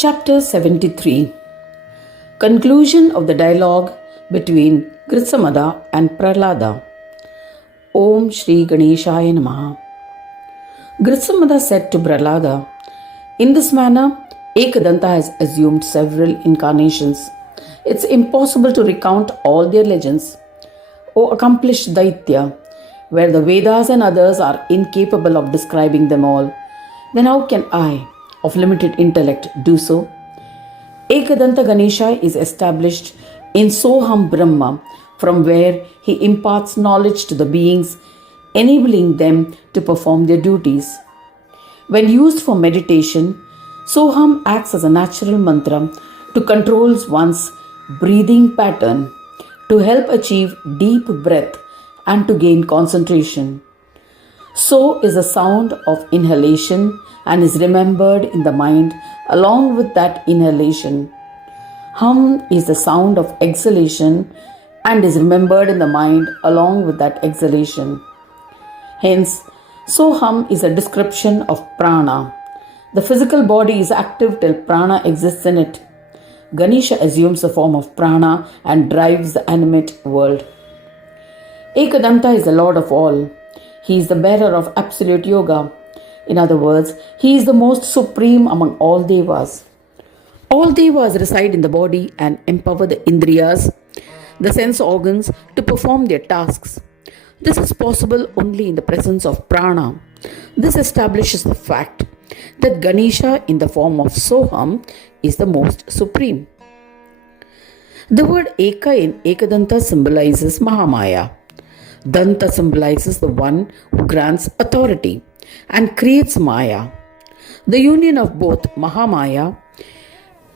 Chapter 73. Conclusion of the dialogue between Gritsamada and Prahlada. Om Shri Ganeshaya Namaha. Gritsamada said to Prahlada, "In this manner, Ekadanta has assumed several incarnations. It's impossible to recount all their legends. O accomplished Daitya, where the Vedas and others are incapable of describing them all, then how can I, of limited intellect, do so? Ekadanta Ganesha is established in Soham Brahma, from where he imparts knowledge to the beings, enabling them to perform their duties. When used for meditation, Soham acts as a natural mantra to control one's breathing pattern, to help achieve deep breath and to gain concentration. So is the sound of inhalation and is remembered in the mind along with that inhalation. Hum is the sound of exhalation and is remembered in the mind along with that exhalation. Hence, Soham is a description of prana. The physical body is active till prana exists in it. Ganesha assumes the form of prana and drives the animate world. Ekadanta is the Lord of all. He is the bearer of absolute yoga. In other words, he is the most supreme among all devas. All devas reside in the body and empower the indriyas, the sense organs, to perform their tasks. This is possible only in the presence of prana. This establishes the fact that Ganesha in the form of Soham is the most supreme. The word Eka in Ekadanta symbolizes Mahamaya. Danta symbolizes the one who grants authority and creates Maya. The union of both Mahamaya,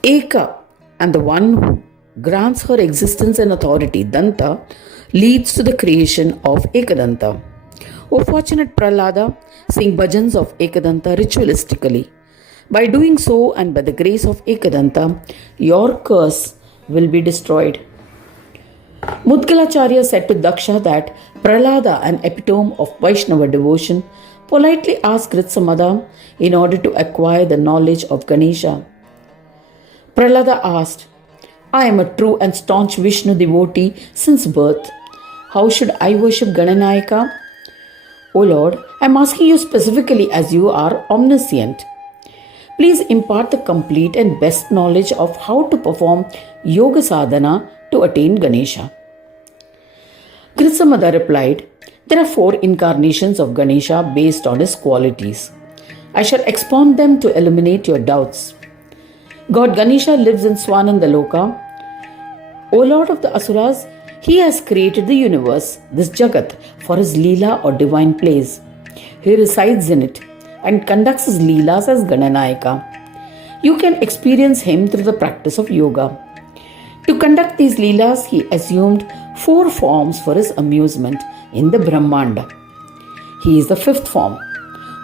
Eka, and the one who grants her existence and authority, Danta, leads to the creation of Ekadanta. O fortunate Prahlada, sing bhajans of Ekadanta ritualistically. By doing so and by the grace of Ekadanta, your curse will be destroyed. Mudgalacharya said to Daksha that Prahlada, an epitome of Vaishnava devotion, politely asked Gritsamada in order to acquire the knowledge of Ganesha. Prahlada asked, "I am a true and staunch Vishnu devotee since birth. How should I worship Gananayaka? O Lord, I am asking you specifically as you are omniscient. Please impart the complete and best knowledge of how to perform yoga sadhana to attain Ganesha." Gritsamada replied, "There are 4 incarnations of Ganesha based on his qualities. I shall expound them to eliminate your doubts. God Ganesha lives in Swananda Loka. O Lord of the Asuras, he has created the universe, this Jagat, for his Leela or divine plays. He resides in it and conducts his Leelas as Gananayaka. You can experience him through the practice of yoga. To conduct these Leelas, he assumed 4 forms for his amusement in the Brahmanda. He is the 5th form,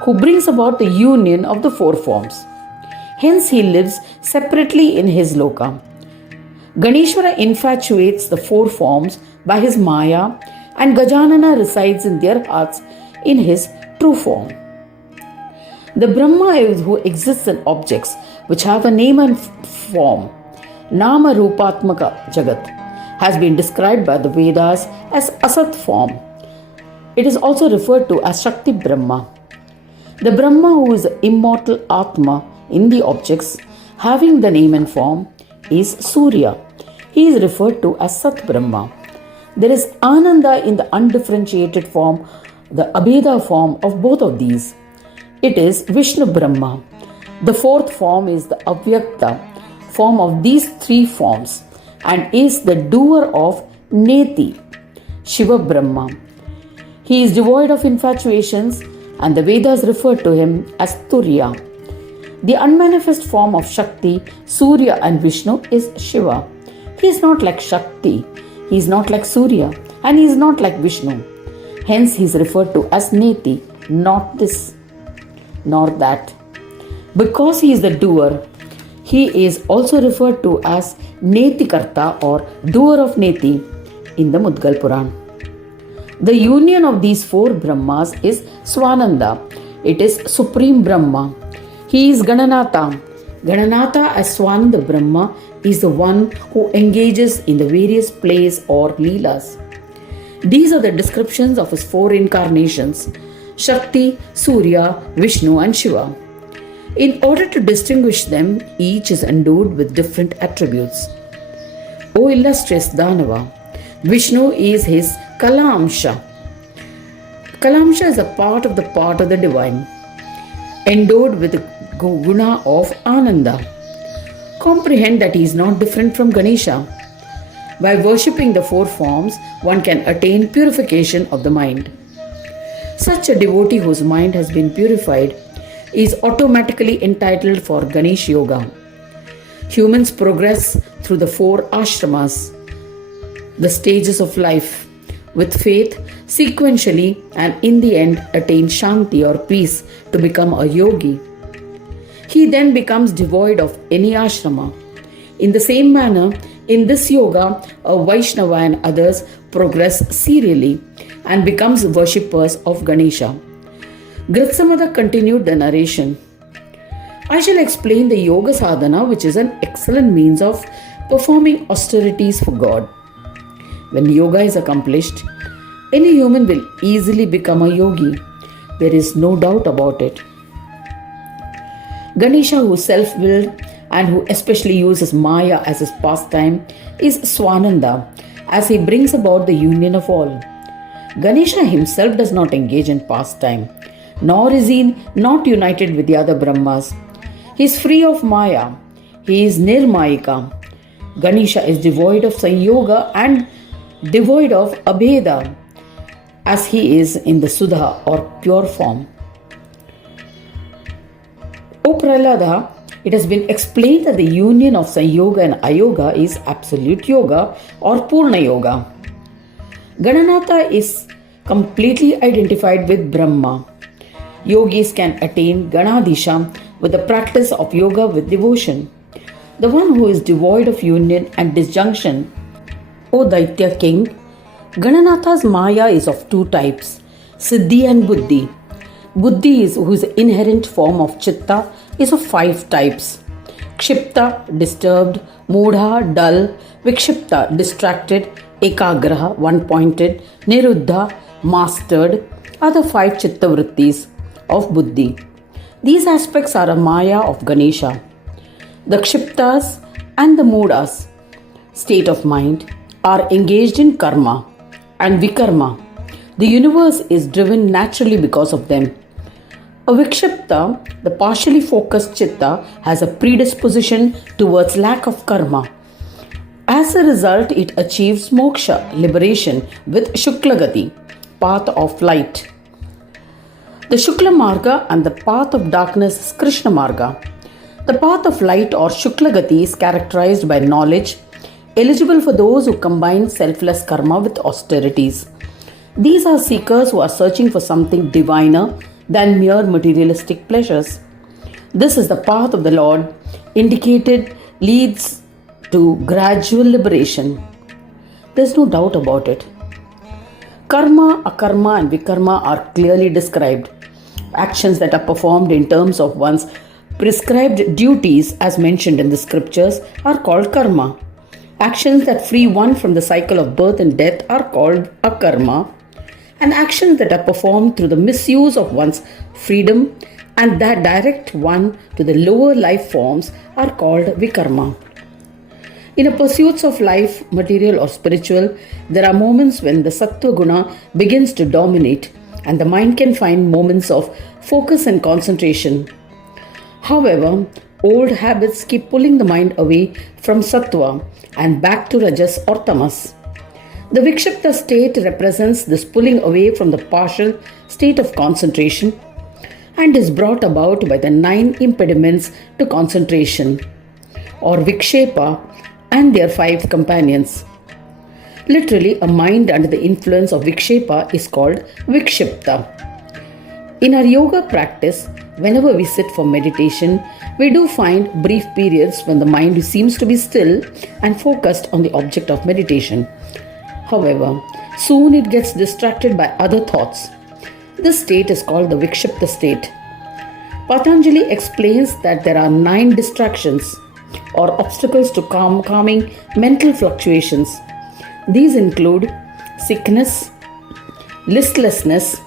who brings about the union of the 4 forms. Hence, he lives separately in his loka. Ganeshwara infatuates the 4 forms by his Maya, and Gajanana resides in their hearts in his true form. The Brahma is who exists in objects which have a name and form. Nama Rupatmaka Jagat has been described by the Vedas as Asat form. It is also referred to as Shakti Brahma. The Brahma, who is the immortal Atma in the objects having the name and form, is Surya. He is referred to as Sat Brahma. There is Ananda in the undifferentiated form, the Abheda form of both of these. It is Vishnu Brahma. The 4th form is the Avyakta form of these 3 forms and is the doer of Neti, Shiva Brahma. He is devoid of infatuations and the Vedas refer to him as Turya. The unmanifest form of Shakti, Surya and Vishnu is Shiva. He is not like Shakti, he is not like Surya, and he is not like Vishnu. Hence he is referred to as Neti, not this, nor that. Because he is the doer, he is also referred to as Netikarta or doer of Neti in the Mudgal Puran. The union of these 4 Brahmas is Swananda. It is Supreme Brahma. He is Gananata, Gananatha as Swan the Brahma is the one who engages in the various plays or leelas. These are the descriptions of his four incarnations: Shakti, Surya, Vishnu, and Shiva. In order to distinguish them, each is endowed with different attributes. O illustrious Danava, Vishnu is his Kalamsha. Kalamsha is a part of the divine, endowed with the guna of Ananda. Comprehend that he is not different from Ganesha. By worshipping the four forms, one can attain purification of the mind. Such a devotee whose mind has been purified is automatically entitled for Ganesh Yoga. Humans progress through the four ashramas, the stages of life, with faith sequentially, and in the end attain Shanti or peace to become a yogi. He then becomes devoid of any ashrama. In the same manner, in this yoga, a Vaishnava and others progress serially and becomes worshippers of Ganesha. Gritsamada continued the narration. I shall explain the yoga sadhana, which is an excellent means of performing austerities for God. When yoga is accomplished, any human will easily become a yogi. There is no doubt about it. Ganesha, who is self-willed and who especially uses Maya as his pastime, is Swananda, as he brings about the union of all. Ganesha himself does not engage in pastime, nor is he not united with the other Brahmas. He is free of Maya. He is Nirmayika. Ganesha is devoid of Sanyoga and devoid of Abheda, as he is in the Sudha or pure form. O Prahlada, it has been explained that the union of Sanyoga and Ayoga is absolute yoga or Purna yoga. Gananatha is completely identified with Brahma. Yogis can attain Ganadisha with the practice of yoga with devotion. The one who is devoid of union and disjunction. O Daitya king, Gananatha's Maya is of two types, Siddhi and Buddhi. Buddhi is whose inherent form of Chitta is of five types: Kshipta, disturbed; Mudha, dull; Vikshipta, distracted; Ekagraha, one-pointed; Niruddha, mastered, are the five Chitta Vrittis of Buddhi. These aspects are a Maya of Ganesha. The Kshiptas and the Mudhas, state of mind, are engaged in karma and vikarma. The universe is driven naturally because of them. A Vikshipta, the partially focused Chitta, has a predisposition towards lack of karma. As a result, it achieves moksha, liberation, with Shuklagati, path of light. The Shukla Marga and the path of darkness is Krishna Marga. The path of light or Shuklagati is characterized by knowledge, eligible for those who combine selfless karma with austerities. These are seekers who are searching for something diviner than mere materialistic pleasures. This is the path of the Lord, indicated leads to gradual liberation. There is no doubt about it. Karma, akarma, and vikarma are clearly described. Actions that are performed in terms of one's prescribed duties, as mentioned in the scriptures, are called karma. Actions that free one from the cycle of birth and death are called akarma. And actions that are performed through the misuse of one's freedom and that direct one to the lower life forms are called vikarma. In a pursuits of life, material or spiritual, there are moments when the sattva guna begins to dominate and the mind can find moments of focus and concentration. However, old habits keep pulling the mind away from sattva and back to rajas or tamas. The Vikshipta state represents this pulling away from the partial state of concentration and is brought about by the 9 impediments to concentration, or Vikshepa, and their 5 companions. Literally, a mind under the influence of Vikshepa is called Vikshipta. In our yoga practice, whenever we sit for meditation, we do find brief periods when the mind seems to be still and focused on the object of meditation. However, soon it gets distracted by other thoughts. This state is called the Vikshipta state. Patanjali explains that there are 9 distractions or obstacles to calming mental fluctuations. These include sickness, listlessness,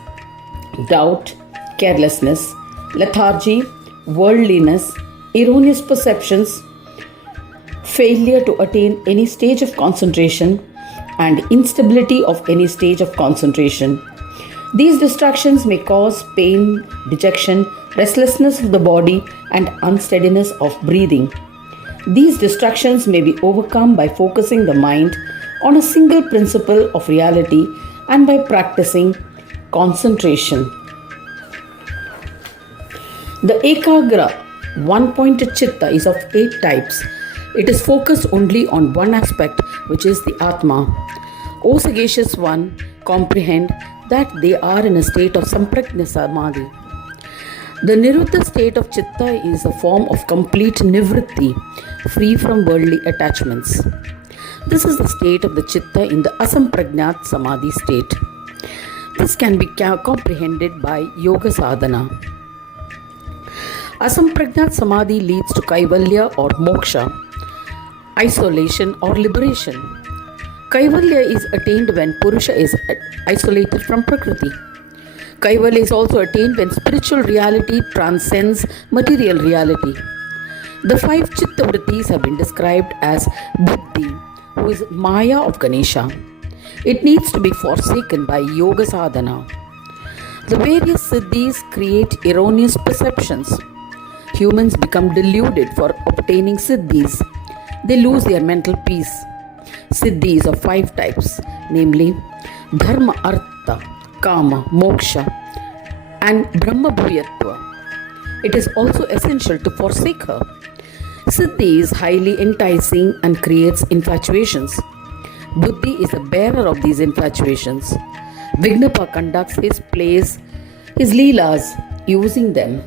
doubt, carelessness, lethargy, worldliness, erroneous perceptions, failure to attain any stage of concentration, and instability of any stage of concentration. These distractions may cause pain, dejection, restlessness of the body, and unsteadiness of breathing. These distractions may be overcome by focusing the mind on a single principle of reality and by practicing concentration. The Ekagra, one-pointed chitta, is of 8 types. It is focused only on one aspect, which is the Atma. O sagacious one, comprehend that they are in a state of Samprajna Samadhi. The Niruddha state of chitta is a form of complete nivritti, free from worldly attachments. This is the state of the chitta in the Asamprajnat Samadhi state. This can be comprehended by yoga sadhana. Asamprajnat Samadhi leads to Kaivalya or moksha, isolation or liberation. Kaivalya is attained when Purusha is isolated from Prakriti. Kaivalya is also attained when spiritual reality transcends material reality. The 5 chitta vrittis have been described as buddhi, who is Maya of Ganesha. It needs to be forsaken by yoga sadhana. The various siddhis create erroneous perceptions. Humans become deluded for obtaining siddhis. They lose their mental peace. Siddhis of 5 types, namely Dharma, Artha, Kama, Moksha, and Brahma Bhuyatva. It is also essential to forsake her. Siddhi is highly enticing and creates infatuations. Buddhi is the bearer of these infatuations. Vignapa conducts his plays, his leelas, using them.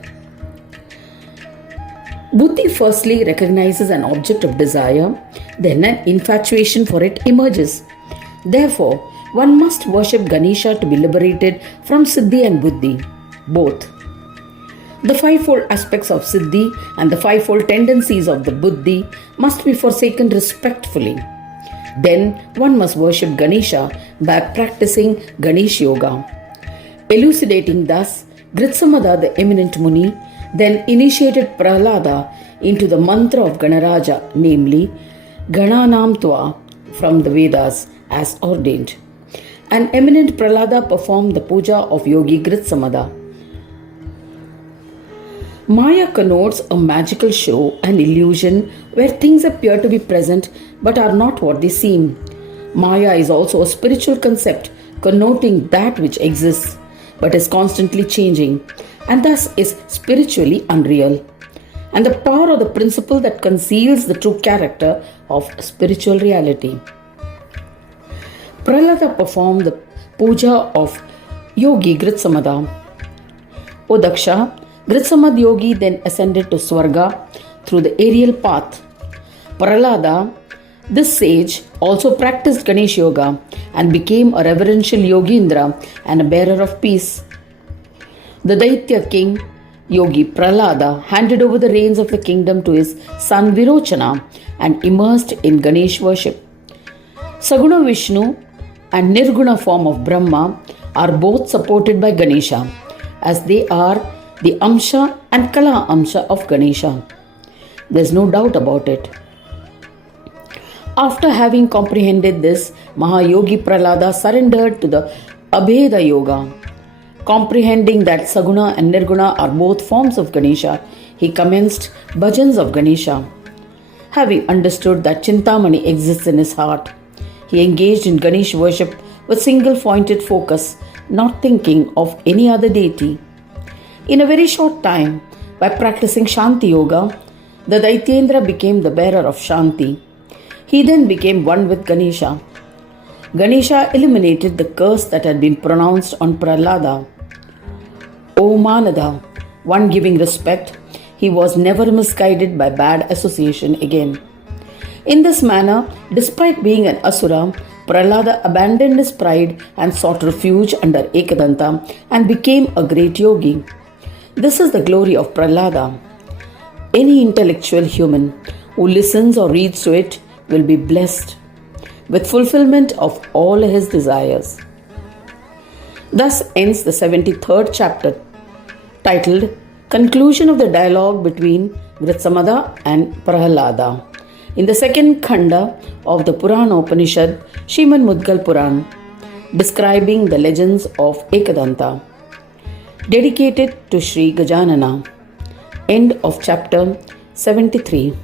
Buddhi firstly recognizes an object of desire, then an infatuation for it emerges. Therefore, one must worship Ganesha to be liberated from Siddhi and Buddhi, both. The 5-fold aspects of Siddhi and the 5-fold tendencies of the Buddhi must be forsaken respectfully. Then one must worship Ganesha by practicing Ganesh Yoga. Elucidating thus, Gritsamada, the eminent Muni, then initiated Prahlada into the mantra of Ganaraja, namely Gananam Tva from the Vedas as ordained. An eminent Prahlada performed the puja of Yogi Gritsamada. Maya connotes a magical show, an illusion where things appear to be present but are not what they seem. Maya is also a spiritual concept connoting that which exists but is constantly changing and thus is spiritually unreal, and the power of the principle that conceals the true character of spiritual reality. Prahlada performed the puja of Yogi Gritsamada. O Daksha, Gritsamad Yogi then ascended to Swarga through the aerial path. Prahlada, this sage, also practiced Ganesh Yoga and became a reverential Yogindra and a bearer of peace. The Daitya king, Yogi Prahlada, handed over the reins of the kingdom to his son Virochana and immersed in Ganesh worship. Saguna Vishnu and Nirguna form of Brahma are both supported by Ganesha, as they are the Amsha and Kala Amsha of Ganesha. There is no doubt about it. After having comprehended this, Mahayogi Prahlada surrendered to the Abheda Yoga. Comprehending that Saguna and Nirguna are both forms of Ganesha, he commenced bhajans of Ganesha. Having understood that Chintamani exists in his heart, he engaged in Ganesh worship with single-pointed focus, not thinking of any other deity. In a very short time, by practicing Shanti Yoga, the Daityendra became the bearer of Shanti. He then became one with Ganesha. Ganesha eliminated the curse that had been pronounced on Prahlada. O Manada, one giving respect, he was never misguided by bad association again. In this manner, despite being an Asura, Prahlada abandoned his pride and sought refuge under Ekadanta and became a great yogi. This is the glory of Prahlada. Any intellectual human who listens or reads to it will be blessed with fulfillment of all his desires. Thus ends the 73rd chapter, titled Conclusion of the Dialogue between Gritsamada and Prahlada, in the second khanda of the Purana Upanishad, Shrimad Mudgal Puran, describing the legends of Ekadanta, dedicated to Sri Gajanana. End of chapter 73.